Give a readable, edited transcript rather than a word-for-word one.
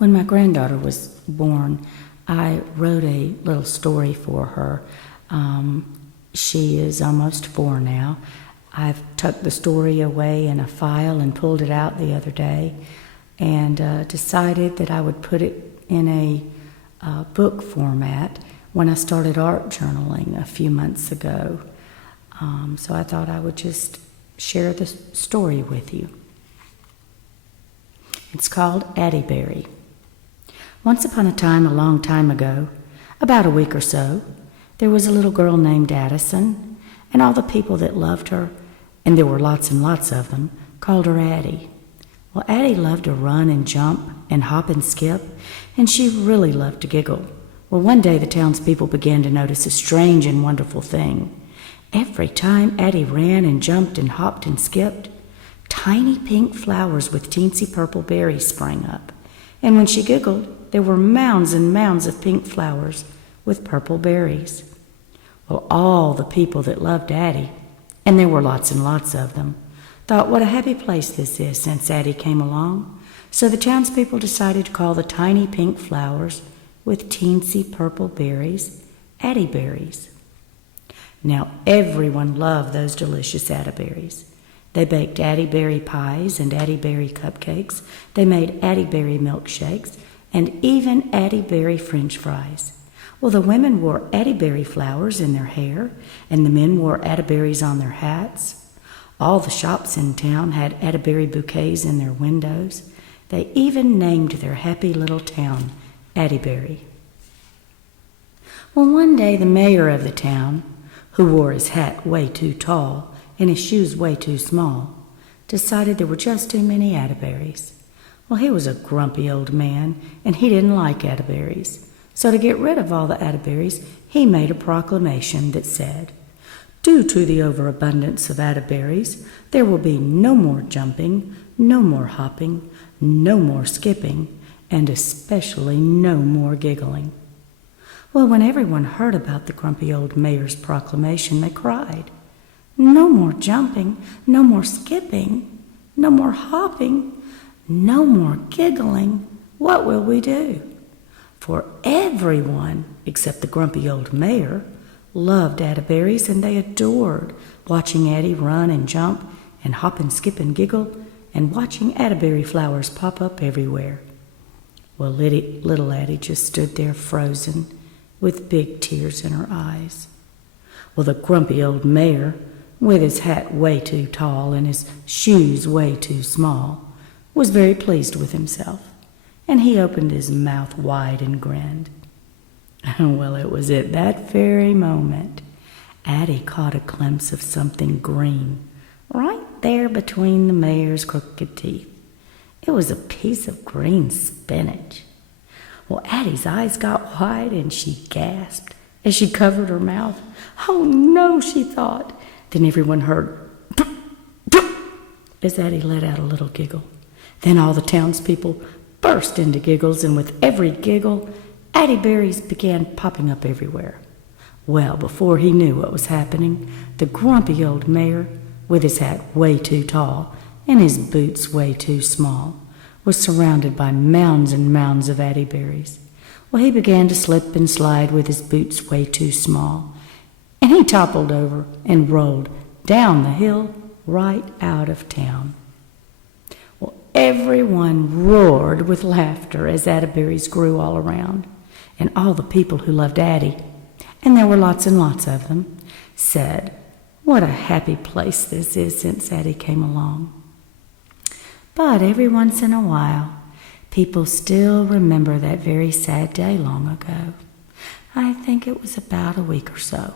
When my granddaughter was born, I wrote a little story for her. She is almost 4 now. I've tucked the story away in a file and pulled it out the other day and decided that I would put it in a book format when I started art journaling a few months ago. So I thought I would just share the story with you. It's called Adyberry. Once upon a time, a long time ago, about a week or so, there was a little girl named Addison, and all the people that loved her, and there were lots and lots of them, called her Addie. Well, Addie loved to run and jump and hop and skip, and she really loved to giggle. Well, one day the townspeople began to notice a strange and wonderful thing. Every time Addie ran and jumped and hopped and skipped, tiny pink flowers with teensy purple berries sprang up, and when she giggled, there were mounds and mounds of pink flowers with purple berries. Well, all the people that loved Addie, and there were lots and lots of them, thought what a happy place this is since Addie came along. So the townspeople decided to call the tiny pink flowers with teensy purple berries Adyberries. Now everyone loved those delicious Adyberries. They baked Adyberry pies and Adyberry cupcakes. They made Adyberry milkshakes and even Adyberry French fries. Well, the women wore Adyberry flowers in their hair, and the men wore Adyberries on their hats. All the shops in town had Adyberry bouquets in their windows. They even named their happy little town Adyberry. Well, one day the mayor of the town, who wore his hat way too tall and his shoes way too small, decided there were just too many Adyberries. Well, he was a grumpy old man, and he didn't like Adyberries. So to get rid of all the Adyberries, he made a proclamation that said, "Due to the overabundance of Adyberries, there will be no more jumping, no more hopping, no more skipping, and especially no more giggling." Well, when everyone heard about the grumpy old mayor's proclamation, they cried, "No more jumping, no more skipping, no more hopping, no more giggling. What will we do?" For everyone, except the grumpy old mayor, loved Adyberries, and they adored watching Addie run and jump and hop and skip and giggle and watching Adyberry flowers pop up everywhere. Well, little Addie just stood there frozen with big tears in her eyes. Well, the grumpy old mayor, with his hat way too tall and his shoes way too small, was very pleased with himself, and he opened his mouth wide and grinned. Well, it was at that very moment Addie caught a glimpse of something green right there between the mayor's crooked teeth. It was a piece of green spinach. Well, Addie's eyes got wide and she gasped as she covered her mouth. "Oh no," she thought. Then everyone heard as Addie let out a little giggle. Then all the townspeople burst into giggles, and with every giggle, Adyberries began popping up everywhere. Well, before he knew what was happening, the grumpy old mayor, with his hat way too tall and his boots way too small, was surrounded by mounds and mounds of Adyberries. Well, he began to slip and slide with his boots way too small, and he toppled over and rolled down the hill right out of town. Well, everyone roared with laughter as Adyberries grew all around, and all the people who loved Addie, and there were lots and lots of them, said, "What a happy place this is since Addie came along." But every once in a while, people still remember that very sad day long ago. I think it was about a week or so.